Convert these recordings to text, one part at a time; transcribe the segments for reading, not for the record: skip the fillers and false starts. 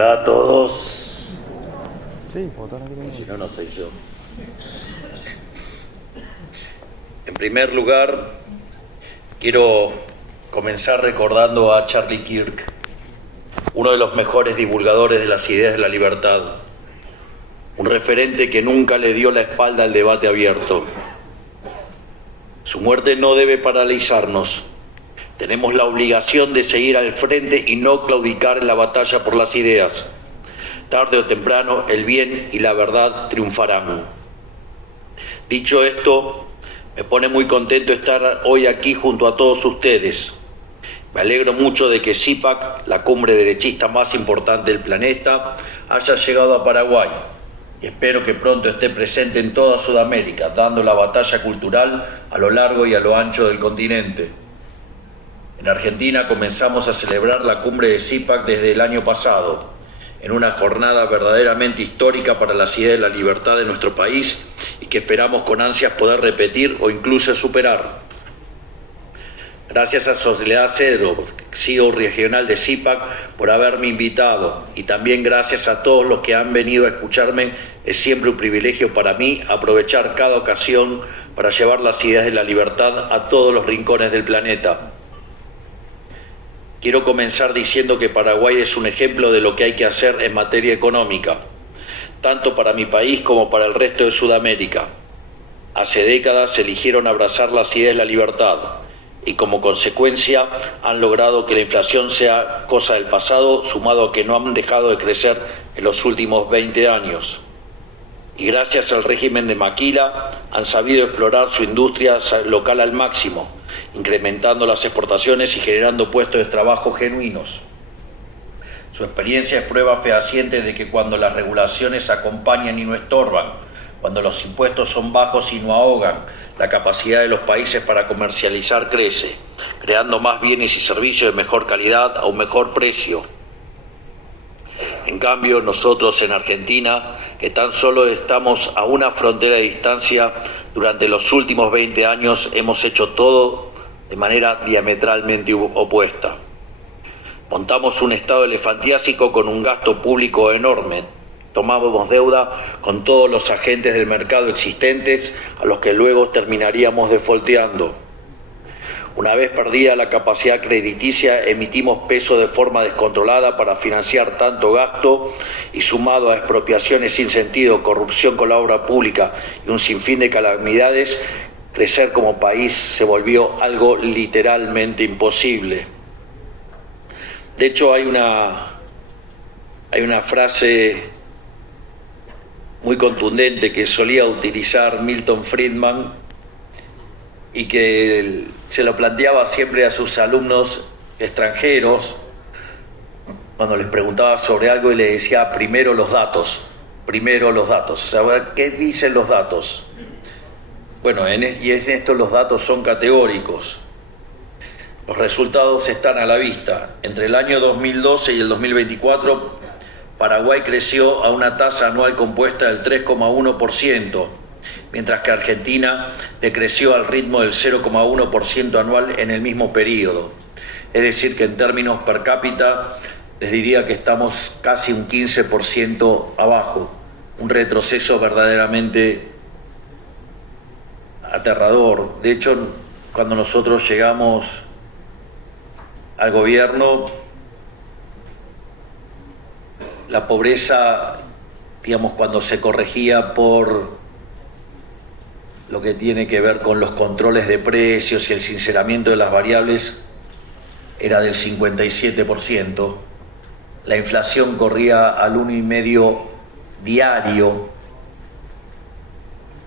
Hola a todos. Sí, si no, no soy yo. En primer lugar, quiero comenzar recordando a Charlie Kirk, uno de los mejores divulgadores de las ideas de la libertad, un referente que nunca le dio la espalda al debate abierto. Su muerte no debe paralizarnos. Tenemos la obligación de seguir al frente y no claudicar en la batalla por las ideas. Tarde o temprano, el bien y la verdad triunfarán. Dicho esto, me pone muy contento estar hoy aquí junto a todos ustedes. Me alegro mucho de que CIPAC, la cumbre derechista más importante del planeta, haya llegado a Paraguay. Y espero que pronto esté presente en toda Sudamérica, dando la batalla cultural a lo largo y a lo ancho del continente. En Argentina comenzamos a celebrar la cumbre de CIPAC desde el año pasado, en una jornada verdaderamente histórica para las ideas de la libertad de nuestro país y que esperamos con ansias poder repetir o incluso superar. Gracias a Soledad Cedro, CEO regional de CIPAC, por haberme invitado, y también gracias a todos los que han venido a escucharme. Es siempre un privilegio para mí aprovechar cada ocasión para llevar las ideas de la libertad a todos los rincones del planeta. Quiero comenzar diciendo que Paraguay es un ejemplo de lo que hay que hacer en materia económica, tanto para mi país como para el resto de Sudamérica. Hace décadas eligieron abrazar las ideas de la libertad y como consecuencia han logrado que la inflación sea cosa del pasado, sumado a que no han dejado de crecer en los últimos 20 años. Y gracias al régimen de Maquila han sabido explorar su industria local al máximo, incrementando las exportaciones y generando puestos de trabajo genuinos. Su experiencia es prueba fehaciente de que cuando las regulaciones acompañan y no estorban, cuando los impuestos son bajos y no ahogan, la capacidad de los países para comercializar crece, creando más bienes y servicios de mejor calidad a un mejor precio. En cambio, nosotros en Argentina, que tan solo estamos a una frontera de distancia, durante los últimos 20 años hemos hecho todo de manera diametralmente opuesta. Montamos un Estado elefantiásico con un gasto público enorme. Tomábamos deuda con todos los agentes del mercado existentes, a los que luego terminaríamos defaulteando. Una vez perdida la capacidad crediticia, emitimos pesos de forma descontrolada para financiar tanto gasto y, sumado a expropiaciones sin sentido, corrupción con la obra pública y un sinfín de calamidades, crecer como país se volvió algo literalmente imposible. De hecho, hay una frase muy contundente que solía utilizar Milton Friedman y que se lo planteaba siempre a sus alumnos extranjeros cuando les preguntaba sobre algo y le decía primero los datos. O sea, ¿qué dicen los datos? Bueno, en esto los datos son categóricos. Los resultados están a la vista. Entre el año 2012 y el 2024, Paraguay creció a una tasa anual compuesta del 3,1%, mientras que Argentina decreció al ritmo del 0,1% anual en el mismo periodo. Es decir, que en términos per cápita les diría que estamos casi un 15% abajo, un retroceso verdaderamente aterrador. De hecho, cuando nosotros llegamos al gobierno, la pobreza, digamos, cuando se corregía por lo que tiene que ver con los controles de precios y el sinceramiento de las variables, era del 57%. La inflación corría al 1,5% diario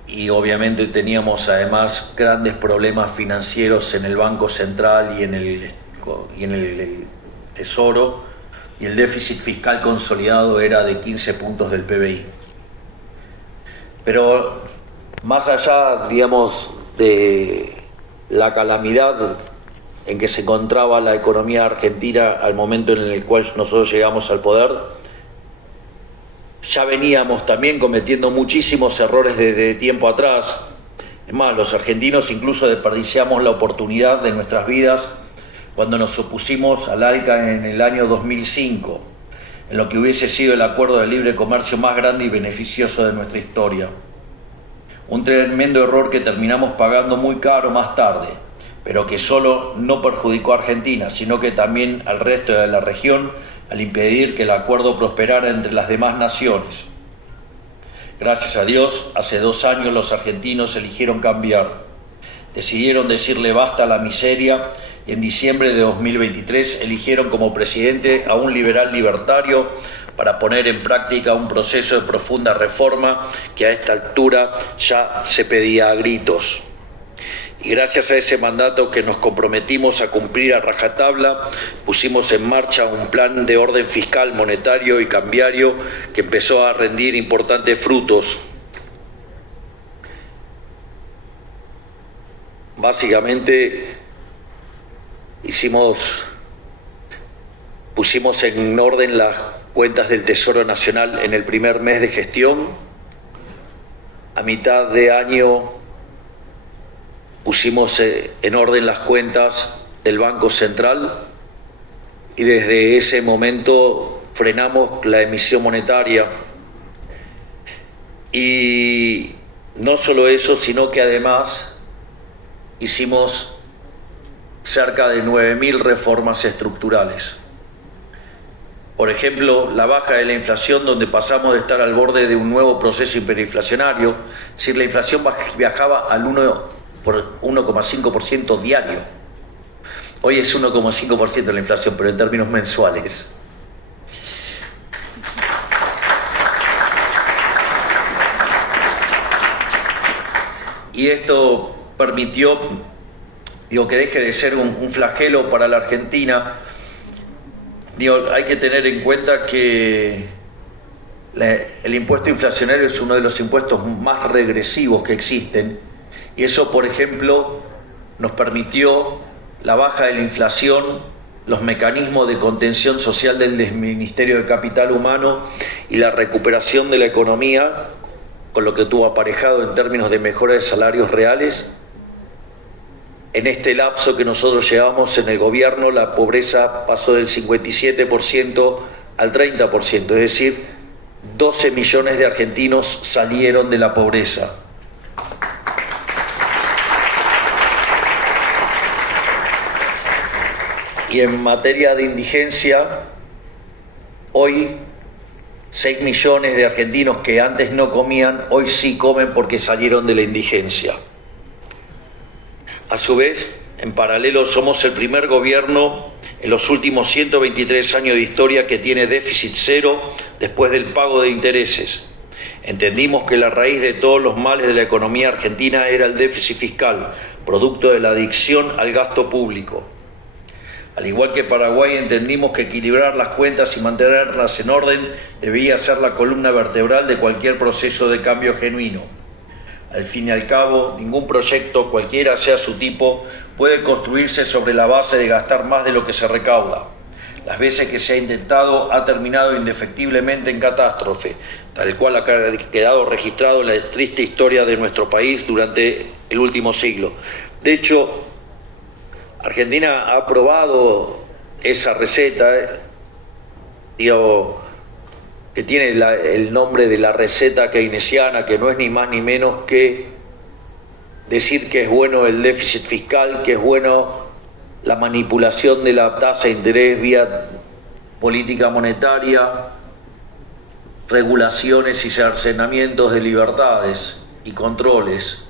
y obviamente teníamos además grandes problemas financieros en el Banco Central y en el Tesoro, y el déficit fiscal consolidado era de 15 puntos del PBI. Pero más allá, digamos, de la calamidad en que se encontraba la economía argentina al momento en el cual nosotros llegamos al poder, ya veníamos también cometiendo muchísimos errores desde tiempo atrás. Es más, los argentinos incluso desperdiciamos la oportunidad de nuestras vidas cuando nos opusimos al ALCA en el año 2005. en lo que hubiese sido el acuerdo de libre comercio más grande y beneficioso de nuestra historia. Un tremendo error que terminamos pagando muy caro más tarde, pero que solo no perjudicó a Argentina, sino que también al resto de la región, al impedir que el acuerdo prosperara entre las demás naciones. Gracias a Dios, hace 2 años los argentinos eligieron cambiar. Decidieron decirle basta a la miseria y en diciembre de 2023 eligieron como presidente a un liberal libertario para poner en práctica un proceso de profunda reforma que a esta altura ya se pedía a gritos. Y gracias a ese mandato que nos comprometimos a cumplir a rajatabla, pusimos en marcha un plan de orden fiscal, monetario y cambiario que empezó a rendir importantes frutos. Básicamente pusimos en orden las cuentas del Tesoro Nacional en el primer mes de gestión. A mitad de año pusimos en orden las cuentas del Banco Central y desde ese momento frenamos la emisión monetaria. Y no solo eso, sino que además hicimos cerca de 9.000 reformas estructurales. Por ejemplo, la baja de la inflación, donde pasamos de estar al borde de un nuevo proceso hiperinflacionario, es decir, la inflación viajaba al 1,5% diario. Hoy es 1,5% la inflación, pero en términos mensuales. Y esto permitió que deje de ser un flagelo para la Argentina. Hay que tener en cuenta que el impuesto inflacionario es uno de los impuestos más regresivos que existen, y eso, por ejemplo, nos permitió la baja de la inflación, los mecanismos de contención social del Ministerio de Capital Humano y la recuperación de la economía, con lo que tuvo aparejado en términos de mejora de salarios reales. En este lapso que nosotros llevamos en el gobierno, la pobreza pasó del 57% al 30%, es decir, 12 millones de argentinos salieron de la pobreza. Y en materia de indigencia, hoy 6 millones de argentinos que antes no comían, hoy sí comen porque salieron de la indigencia. A su vez, en paralelo, somos el primer gobierno en los últimos 123 años de historia que tiene déficit cero después del pago de intereses. Entendimos que la raíz de todos los males de la economía argentina era el déficit fiscal, producto de la adicción al gasto público. Al igual que Paraguay, entendimos que equilibrar las cuentas y mantenerlas en orden debía ser la columna vertebral de cualquier proceso de cambio genuino. Al fin y al cabo, ningún proyecto, cualquiera sea su tipo, puede construirse sobre la base de gastar más de lo que se recauda. Las veces que se ha intentado, ha terminado indefectiblemente en catástrofe, tal cual ha quedado registrado en la triste historia de nuestro país durante el último siglo. De hecho, Argentina ha probado esa receta, que tiene el nombre de la receta keynesiana, que no es ni más ni menos que decir que es bueno el déficit fiscal, que es bueno la manipulación de la tasa de interés vía política monetaria, regulaciones y cercenamientos de libertades y controles.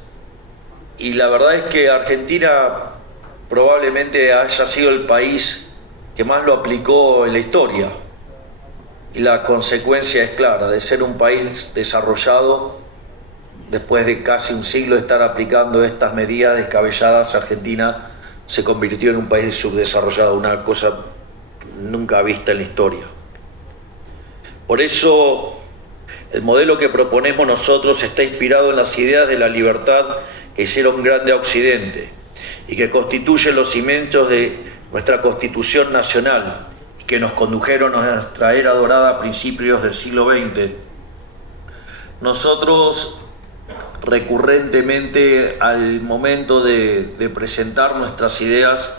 Y la verdad es que Argentina probablemente haya sido el país que más lo aplicó en la historia. Y la consecuencia es clara, de ser un país desarrollado, después de casi un siglo de estar aplicando estas medidas descabelladas, Argentina se convirtió en un país subdesarrollado, una cosa nunca vista en la historia. Por eso, el modelo que proponemos nosotros está inspirado en las ideas de la libertad que hicieron grande a Occidente y que constituyen los cimientos de nuestra Constitución Nacional, que nos condujeron a nuestra era dorada a principios del siglo XX. Nosotros recurrentemente, al momento de presentar nuestras ideas,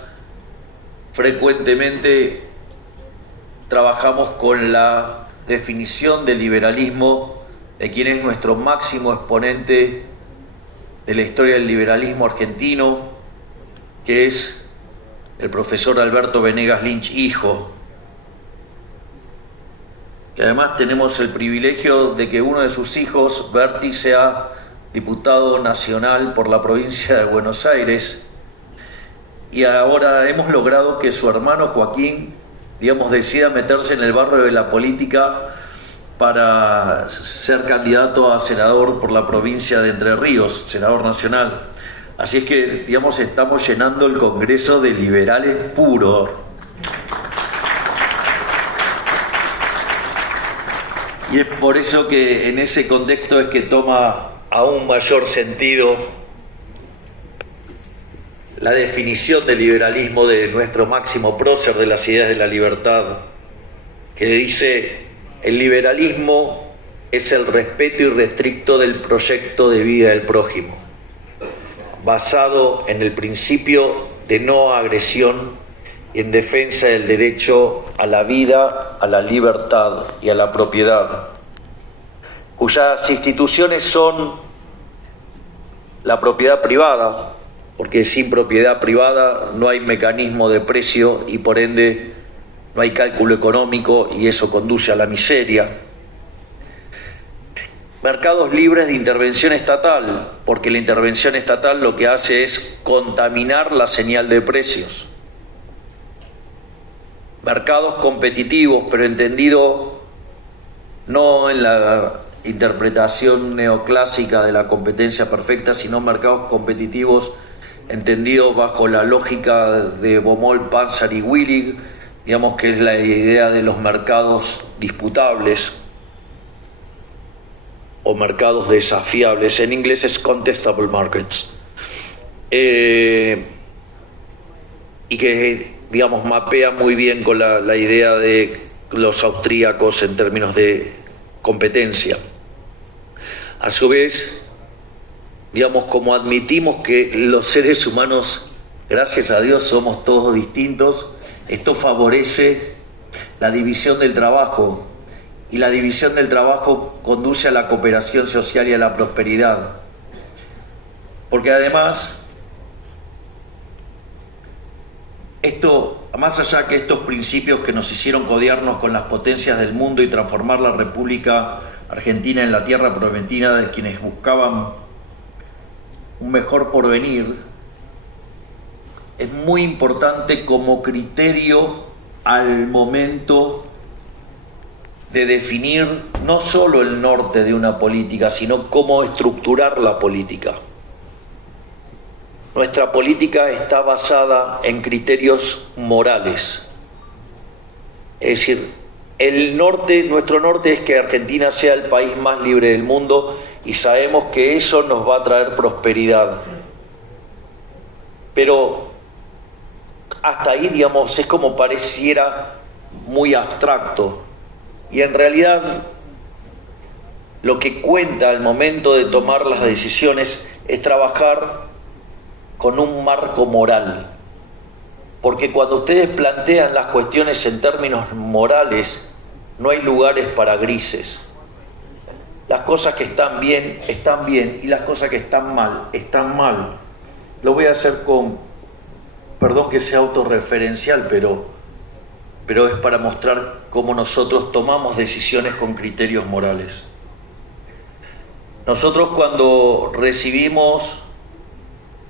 frecuentemente trabajamos con la definición del liberalismo de quien es nuestro máximo exponente de la historia del liberalismo argentino, que es el profesor Alberto Venegas Lynch, hijo, que además tenemos el privilegio de que uno de sus hijos, Berti, sea diputado nacional por la provincia de Buenos Aires, y ahora hemos logrado que su hermano Joaquín, decida meterse en el barro de la política para ser candidato a senador por la provincia de Entre Ríos, senador nacional. Así es que, estamos llenando el Congreso de liberales puros. Y es por eso que en ese contexto es que toma aún mayor sentido la definición del liberalismo de nuestro máximo prócer de las ideas de la libertad, que dice: el liberalismo es el respeto irrestricto del proyecto de vida del prójimo, basado en el principio de no agresión y en defensa del derecho a la vida, a la libertad y a la propiedad, cuyas instituciones son la propiedad privada, porque sin propiedad privada no hay mecanismo de precio y por ende no hay cálculo económico y eso conduce a la miseria. Mercados libres de intervención estatal, porque la intervención estatal lo que hace es contaminar la señal de precios. Mercados competitivos, pero entendido no en la interpretación neoclásica de la competencia perfecta, sino mercados competitivos entendidos bajo la lógica de Baumol, Panzer y Willig, que es la idea de los mercados disputables o mercados desafiables. En inglés es contestable markets. Y que, mapea muy bien con la idea de los austríacos en términos de competencia. A su vez, como admitimos que los seres humanos, gracias a Dios, somos todos distintos, esto favorece la división del trabajo, y la división del trabajo conduce a la cooperación social y a la prosperidad. Porque además, esto, más allá que estos principios que nos hicieron codearnos con las potencias del mundo y transformar la República Argentina en la tierra prometida de quienes buscaban un mejor porvenir, es muy importante como criterio al momento de definir no solo el norte de una política, sino cómo estructurar la política. Nuestra política está basada en criterios morales. Es decir, nuestro norte es que Argentina sea el país más libre del mundo y sabemos que eso nos va a traer prosperidad. Pero hasta ahí, es como pareciera muy abstracto. Y en realidad lo que cuenta al momento de tomar las decisiones es trabajar con un marco moral. Porque cuando ustedes plantean las cuestiones en términos morales, no hay lugares para grises. Las cosas que están bien, y las cosas que están mal. Lo voy a hacer perdón que sea autorreferencial, pero es para mostrar cómo nosotros tomamos decisiones con criterios morales. Nosotros, cuando recibimos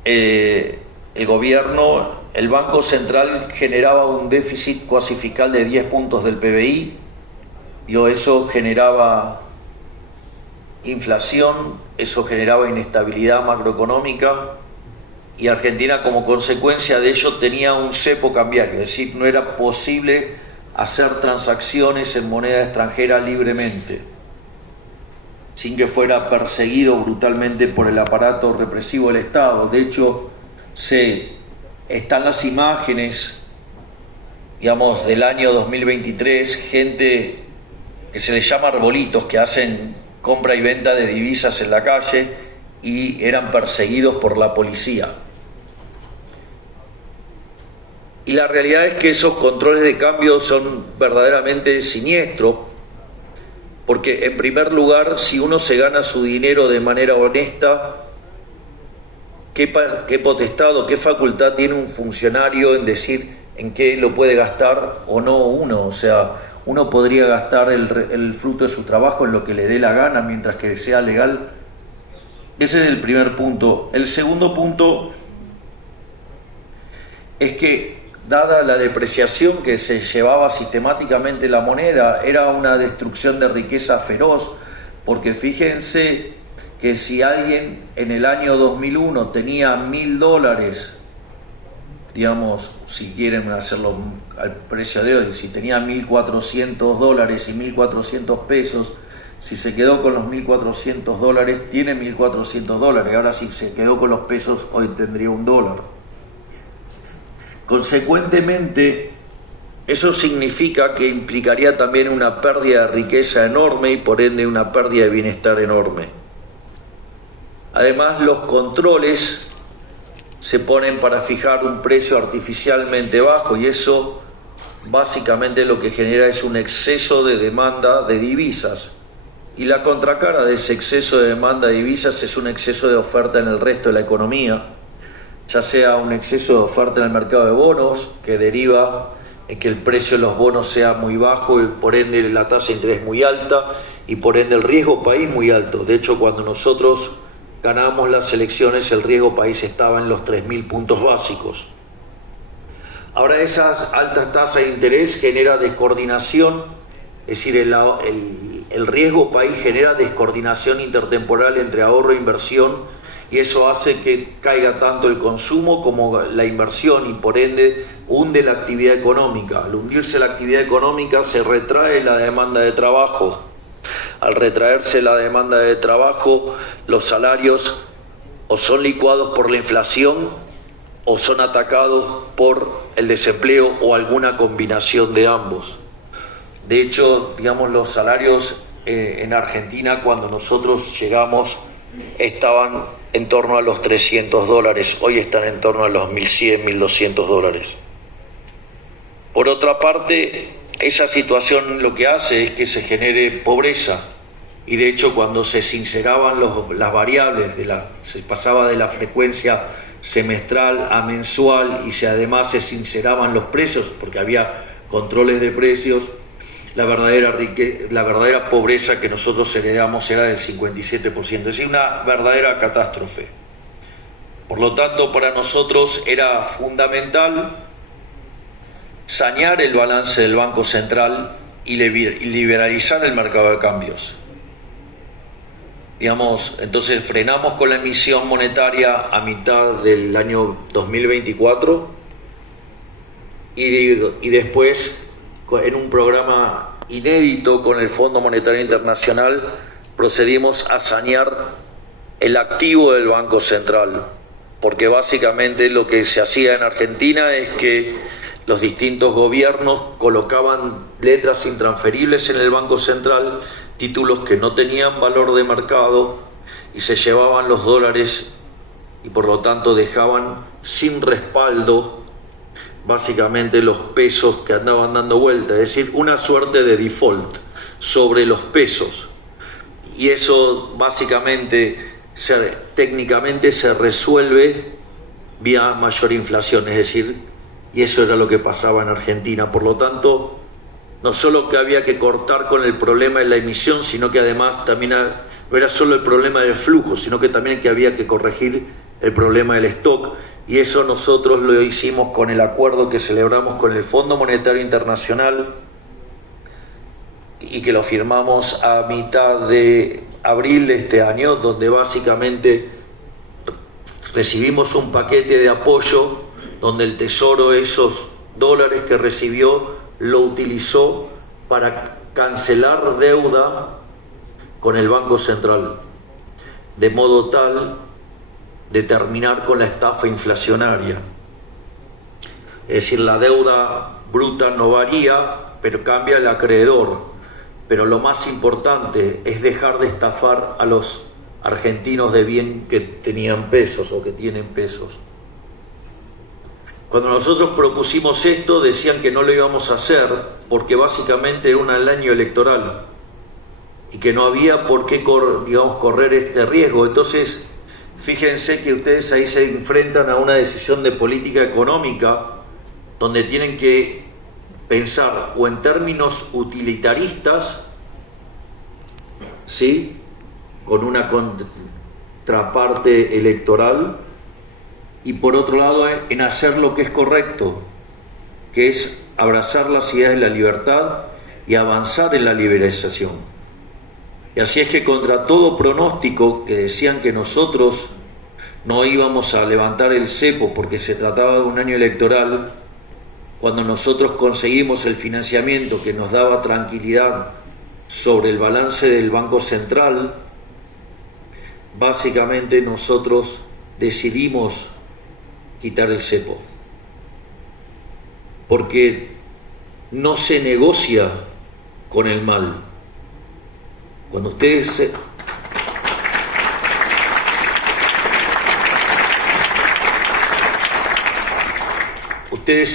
el gobierno, el Banco Central generaba un déficit cuasifiscal de 10 puntos del PBI, y eso generaba inflación, eso generaba inestabilidad macroeconómica, y Argentina, como consecuencia de ello, tenía un cepo cambiario, es decir, no era posible hacer transacciones en moneda extranjera libremente, sin que fuera perseguido brutalmente por el aparato represivo del Estado. De hecho, están las imágenes, del año 2023, gente que se les llama arbolitos, que hacen compra y venta de divisas en la calle y eran perseguidos por la policía. Y la realidad es que esos controles de cambio son verdaderamente siniestros, porque en primer lugar, si uno se gana su dinero de manera honesta, ¿qué potestad o qué facultad tiene un funcionario en decir en qué lo puede gastar o no uno? O sea, uno podría gastar el fruto de su trabajo en lo que le dé la gana mientras que sea legal. Ese es el primer punto. El segundo punto es que, dada la depreciación que se llevaba sistemáticamente la moneda, era una destrucción de riqueza feroz, porque fíjense que si alguien en el año 2001 tenía $1.000, digamos, si quieren hacerlo al precio de hoy, si tenía $1.400 y 1.400 pesos, si se quedó con los $1.400, tiene $1.400. Ahora, si se quedó con los pesos, hoy tendría $1. Consecuentemente, eso significa que implicaría también una pérdida de riqueza enorme y por ende una pérdida de bienestar enorme. Además, los controles se ponen para fijar un precio artificialmente bajo y eso básicamente lo que genera es un exceso de demanda de divisas. Y la contracara de ese exceso de demanda de divisas es un exceso de oferta en el resto de la economía, ya sea un exceso de oferta en el mercado de bonos, que deriva en que el precio de los bonos sea muy bajo y por ende la tasa de interés muy alta y por ende el riesgo país muy alto. De hecho, cuando nosotros ganábamos las elecciones, el riesgo país estaba en los 3.000 puntos básicos. Ahora, esas altas tasas de interés genera descoordinación, es decir, el riesgo país genera descoordinación intertemporal entre ahorro e inversión, y eso hace que caiga tanto el consumo como la inversión y por ende hunde la actividad económica. Al hundirse la actividad económica se retrae la demanda de trabajo. Al retraerse la demanda de trabajo, los salarios o son licuados por la inflación o son atacados por el desempleo o alguna combinación de ambos. De hecho, digamos, los salarios en Argentina cuando nosotros llegamos estaban en torno a los $300, hoy están en torno a los $1.100, $1.200. Por otra parte, esa situación lo que hace es que se genere pobreza y de hecho cuando se sinceraban las variables, se pasaba de la frecuencia semestral a mensual y además se sinceraban los precios porque había controles de precios, la verdadera pobreza que nosotros heredamos era del 57%, es decir, una verdadera catástrofe. Por lo tanto, para nosotros era fundamental sanear el balance del Banco Central y liberalizar el mercado de cambios. Digamos, entonces frenamos con la emisión monetaria a mitad del año 2024 y después, en un programa inédito con el Fondo Monetario Internacional, procedimos a sanear el activo del Banco Central, porque básicamente lo que se hacía en Argentina es que los distintos gobiernos colocaban letras intransferibles en el Banco Central, títulos que no tenían valor de mercado, y se llevaban los dólares y por lo tanto dejaban sin respaldo básicamente los pesos que andaban dando vuelta, es decir, una suerte de default sobre los pesos. Y eso básicamente técnicamente se resuelve vía mayor inflación, es decir, y eso era lo que pasaba en Argentina. Por lo tanto, no solo que había que cortar con el problema de la emisión, sino que además también no era solo el problema del flujo, sino que también que había que corregir el problema del stock. Y eso nosotros lo hicimos con el acuerdo que celebramos con el Fondo Monetario Internacional y que lo firmamos a mitad de abril de este año, donde básicamente recibimos un paquete de apoyo donde el Tesoro esos dólares que recibió lo utilizó para cancelar deuda con el Banco Central, de modo tal de terminar con la estafa inflacionaria. Es decir, la deuda bruta no varía, pero cambia el acreedor. Pero lo más importante es dejar de estafar a los argentinos de bien que tenían pesos o que tienen pesos. Cuando nosotros propusimos esto, decían que no lo íbamos a hacer porque básicamente era el año electoral y que no había por qué correr este riesgo. Entonces, fíjense que ustedes ahí se enfrentan a una decisión de política económica donde tienen que pensar o en términos utilitaristas, ¿sí?, con una contraparte electoral, y por otro lado en hacer lo que es correcto, que es abrazar las ideas de la libertad y avanzar en la liberalización. Y así es que contra todo pronóstico que decían que nosotros no íbamos a levantar el cepo porque se trataba de un año electoral, cuando nosotros conseguimos el financiamiento que nos daba tranquilidad sobre el balance del Banco Central, básicamente nosotros decidimos quitar el cepo, porque no se negocia con el mal. Cuando ustedes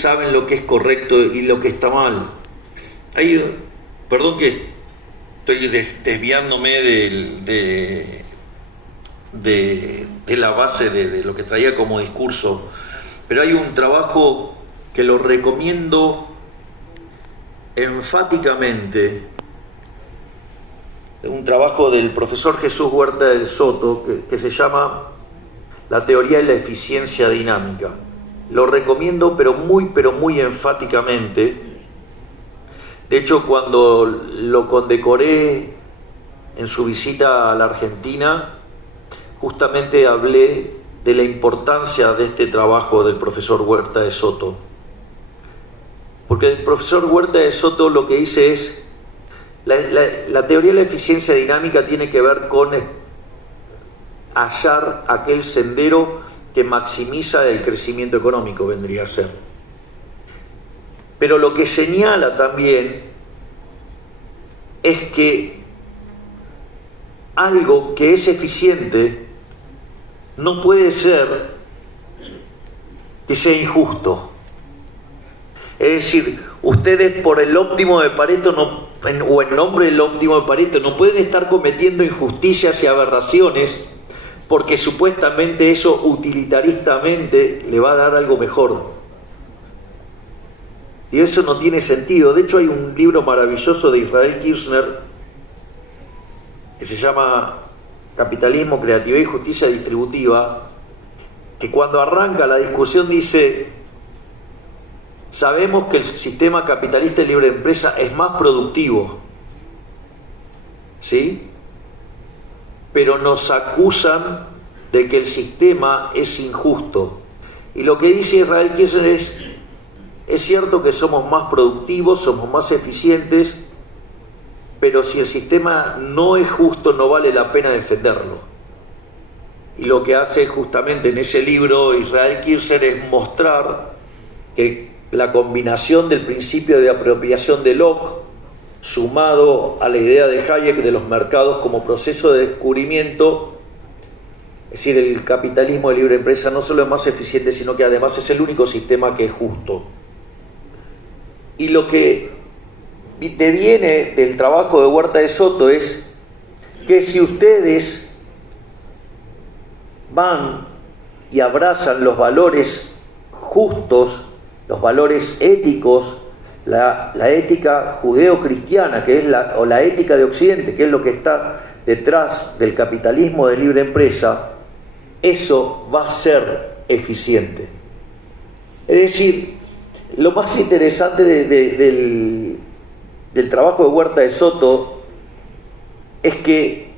saben lo que es correcto y lo que está mal. Perdón que estoy desviándome de la base de lo que traía como discurso, pero hay un trabajo que lo recomiendo enfáticamente, un trabajo del profesor Jesús Huerta del Soto que se llama La teoría de la eficiencia dinámica. Lo recomiendo pero muy enfáticamente. De hecho, cuando lo condecoré en su visita a la Argentina, justamente hablé de la importancia de este trabajo del profesor Huerta de Soto. Porque el profesor Huerta de Soto lo que dice es, la teoría de la eficiencia dinámica tiene que ver con hallar aquel sendero que maximiza el crecimiento económico, vendría a ser. Pero lo que señala también es que algo que es eficiente no puede ser que sea injusto. Es decir, ustedes por el óptimo de Pareto o en nombre del óptimo de Pareto no pueden estar cometiendo injusticias y aberraciones porque supuestamente eso utilitaristamente le va a dar algo mejor. Y eso no tiene sentido. De hecho, hay un libro maravilloso de Israel Kirzner que se llama Capitalismo, Creatividad y Justicia Distributiva, que cuando arranca la discusión dice: sabemos que el sistema capitalista y libre empresa es más productivo, ¿sí?, pero nos acusan de que el sistema es injusto. Y lo que dice Israel Kirzner es cierto que somos más productivos, somos más eficientes, pero si el sistema no es justo, no vale la pena defenderlo. Y lo que hace justamente en ese libro Israel Kirzner es mostrar que la combinación del principio de apropiación de Locke, sumado a la idea de Hayek de los mercados como proceso de descubrimiento, es decir, el capitalismo de libre empresa no solo es más eficiente, sino que además es el único sistema que es justo. Y lo que deviene del trabajo de Huerta de Soto es que si ustedes van y abrazan los valores justos, los valores éticos, la ética judeo-cristiana, que es la ética de Occidente, que es lo que está detrás del capitalismo de libre empresa, eso va a ser eficiente. Es decir, lo más interesante del trabajo de Huerta de Soto es que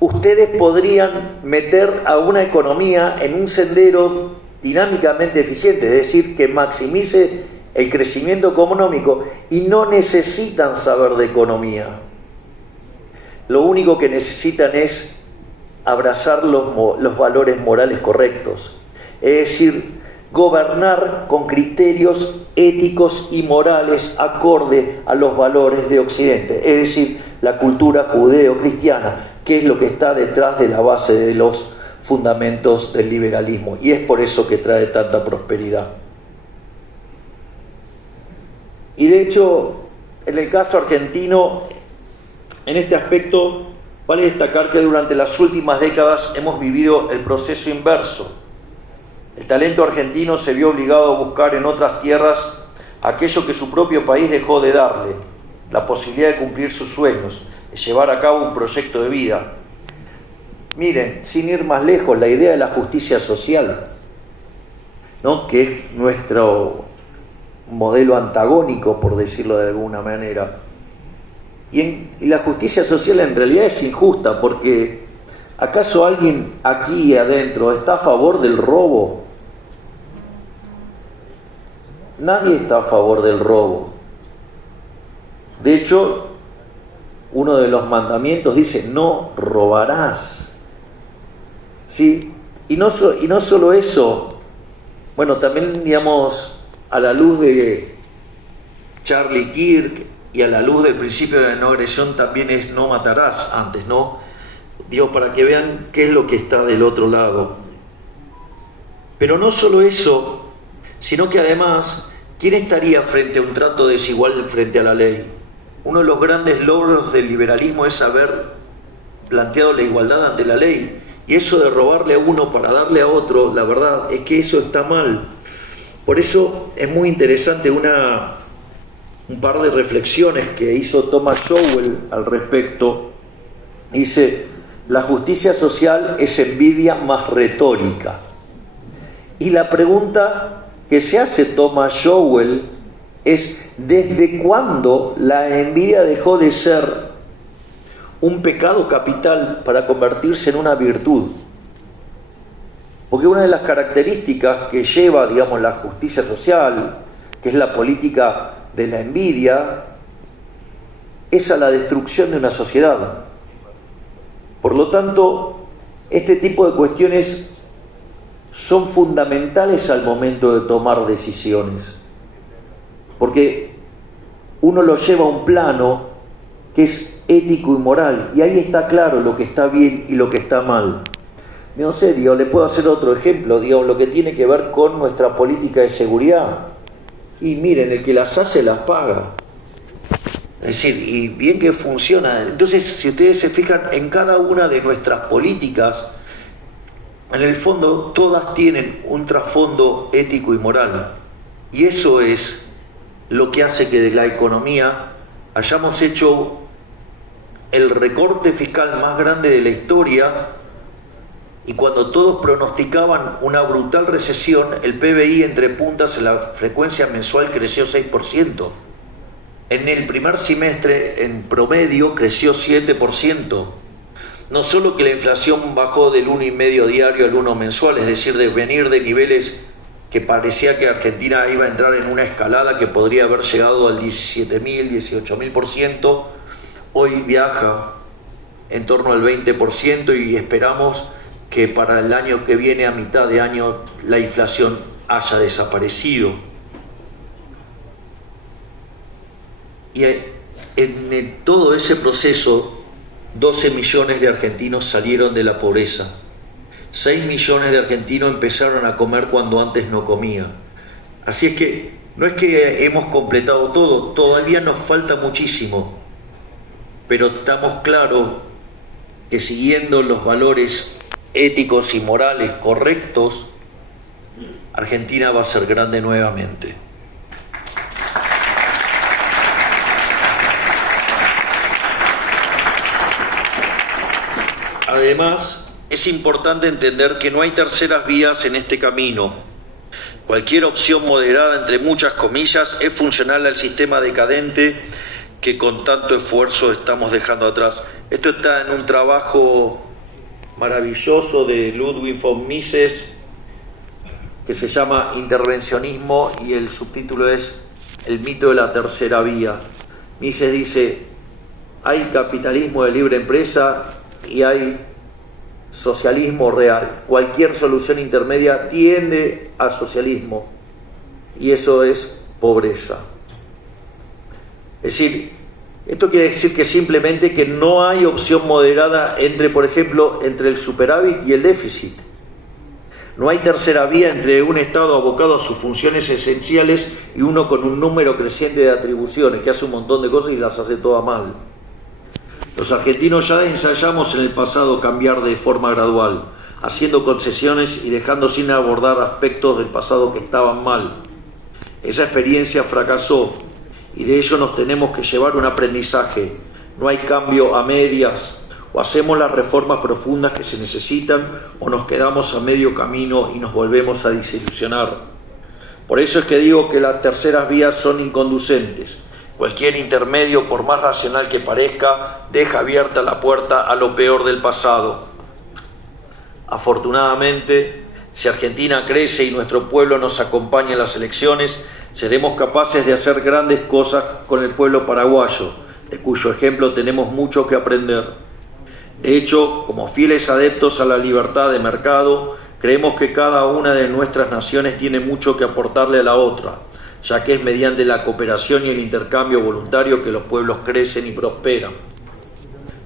ustedes podrían meter a una economía en un sendero dinámicamente eficiente, es decir, que maximice el crecimiento económico, y no necesitan saber de economía. Lo único que necesitan es abrazar los valores morales correctos, es decir, gobernar con criterios éticos y morales acorde a los valores de Occidente, es decir, la cultura judeo-cristiana, que es lo que está detrás de la base de los fundamentos del liberalismo, y es por eso que trae tanta prosperidad. Y de hecho, en el caso argentino, en este aspecto, vale destacar que durante las últimas décadas hemos vivido el proceso inverso. El talento argentino se vio obligado a buscar en otras tierras aquello que su propio país dejó de darle, la posibilidad de cumplir sus sueños, de llevar a cabo un proyecto de vida. Miren, sin ir más lejos, la idea de la justicia social, ¿no?, que es nuestro modelo antagónico, por decirlo de alguna manera. Y la justicia social en realidad es injusta, porque ¿acaso alguien aquí adentro está a favor del robo? Nadie está a favor del robo. De hecho, uno de los mandamientos dice: no robarás. ¿Sí? Y no solo eso, bueno, también, digamos, a la luz de Charlie Kirk y a la luz del principio de no agresión, también es no matarás antes, ¿no? Digo, para que vean qué es lo que está del otro lado. Pero no solo eso, sino que además, ¿quién estaría frente a un trato desigual frente a la ley? Uno de los grandes logros del liberalismo es haber planteado la igualdad ante la ley. Y eso de robarle a uno para darle a otro, la verdad es que eso está mal. Por eso es muy interesante un par de reflexiones que hizo Thomas Sowell al respecto. Dice: la justicia social es envidia más retórica. Y la pregunta que se hace Thomas Sowell es: ¿desde cuándo la envidia dejó de ser un pecado capital para convertirse en una virtud? Porque una de las características que lleva, digamos, la justicia social, que es la política de la envidia, es a la destrucción de una sociedad. Por lo tanto, este tipo de cuestiones son fundamentales al momento de tomar decisiones, porque uno lo lleva a un plano que es ético y moral, y ahí está claro lo que está bien y lo que está mal. No sé, digo, le puedo hacer otro ejemplo, digo, lo que tiene que ver con nuestra política de seguridad. Y miren, el que las hace las paga. Es decir, y bien que funciona. Entonces, si ustedes se fijan en cada una de nuestras políticas, en el fondo todas tienen un trasfondo ético y moral. Y eso es lo que hace que de la economía hayamos hecho el recorte fiscal más grande de la historia, y cuando todos pronosticaban una brutal recesión, el PBI entre puntas en la frecuencia mensual creció 6%. En el primer semestre, en promedio, creció 7%. No solo que la inflación bajó del 1,5 diario al 1 mensual, es decir, de venir de niveles que parecía que Argentina iba a entrar en una escalada que podría haber llegado al 17.000, 18.000%, hoy viaja en torno al 20%, y esperamos que para el año que viene, a mitad de año, la inflación haya desaparecido. Y en todo ese proceso, 12 millones de argentinos salieron de la pobreza. 6 millones de argentinos empezaron a comer cuando antes no comían. Así es que no es que hemos completado todo, todavía nos falta muchísimo, pero estamos claros que siguiendo los valores éticos y morales correctos, Argentina va a ser grande nuevamente. Además, es importante entender que no hay terceras vías en este camino. Cualquier opción moderada, entre muchas comillas, es funcional al sistema decadente que con tanto esfuerzo estamos dejando atrás. Esto está en un trabajo maravilloso de Ludwig von Mises, que se llama Intervencionismo, y el subtítulo es El mito de la tercera vía. Mises dice: hay capitalismo de libre empresa y hay socialismo real. Cualquier solución intermedia tiende al socialismo, y eso es pobreza. Es decir, esto quiere decir que simplemente que no hay opción moderada entre, por ejemplo, entre el superávit y el déficit. No hay tercera vía entre un Estado abocado a sus funciones esenciales y uno con un número creciente de atribuciones, que hace un montón de cosas y las hace todas mal. Los argentinos ya ensayamos en el pasado cambiar de forma gradual, haciendo concesiones y dejando sin abordar aspectos del pasado que estaban mal. Esa experiencia fracasó y de ello nos tenemos que llevar un aprendizaje. No hay cambio a medias. O hacemos las reformas profundas que se necesitan o nos quedamos a medio camino y nos volvemos a desilusionar. Por eso es que digo que las terceras vías son inconducentes. Cualquier intermedio, por más racional que parezca, deja abierta la puerta a lo peor del pasado. Afortunadamente, si Argentina crece y nuestro pueblo nos acompaña en las elecciones, seremos capaces de hacer grandes cosas con el pueblo paraguayo, de cuyo ejemplo tenemos mucho que aprender. De hecho, como fieles adeptos a la libertad de mercado, creemos que cada una de nuestras naciones tiene mucho que aportarle a la otra, ya que es mediante la cooperación y el intercambio voluntario que los pueblos crecen y prosperan.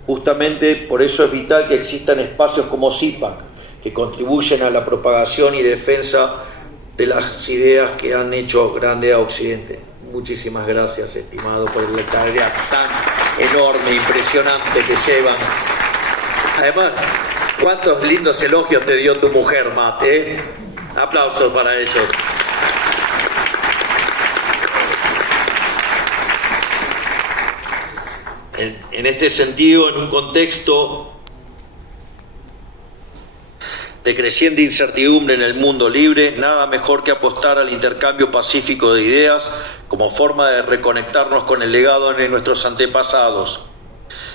Justamente por eso es vital que existan espacios como CIPAC, que contribuyen a la propagación y defensa de las ideas que han hecho grande a Occidente. Muchísimas gracias, estimado, por la tarea tan enorme, impresionante que llevan. Además, cuántos lindos elogios te dio tu mujer, Mate, ¿eh? Aplausos para ellos. En este sentido, en un contexto de creciente incertidumbre en el mundo libre, nada mejor que apostar al intercambio pacífico de ideas como forma de reconectarnos con el legado de nuestros antepasados,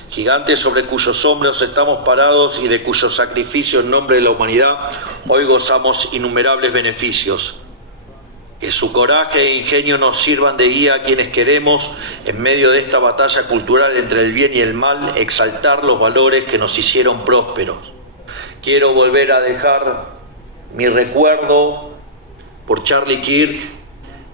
gigantes sobre cuyos hombros estamos parados y de cuyo sacrificio en nombre de la humanidad hoy gozamos innumerables beneficios. Que su coraje e ingenio nos sirvan de guía a quienes queremos, en medio de esta batalla cultural entre el bien y el mal, exaltar los valores que nos hicieron prósperos. Quiero volver a dejar mi recuerdo por Charlie Kirk,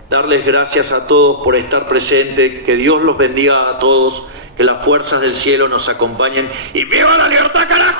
darles gracias a todos por estar presentes, que Dios los bendiga a todos, que las fuerzas del cielo nos acompañen y ¡viva la libertad, carajo!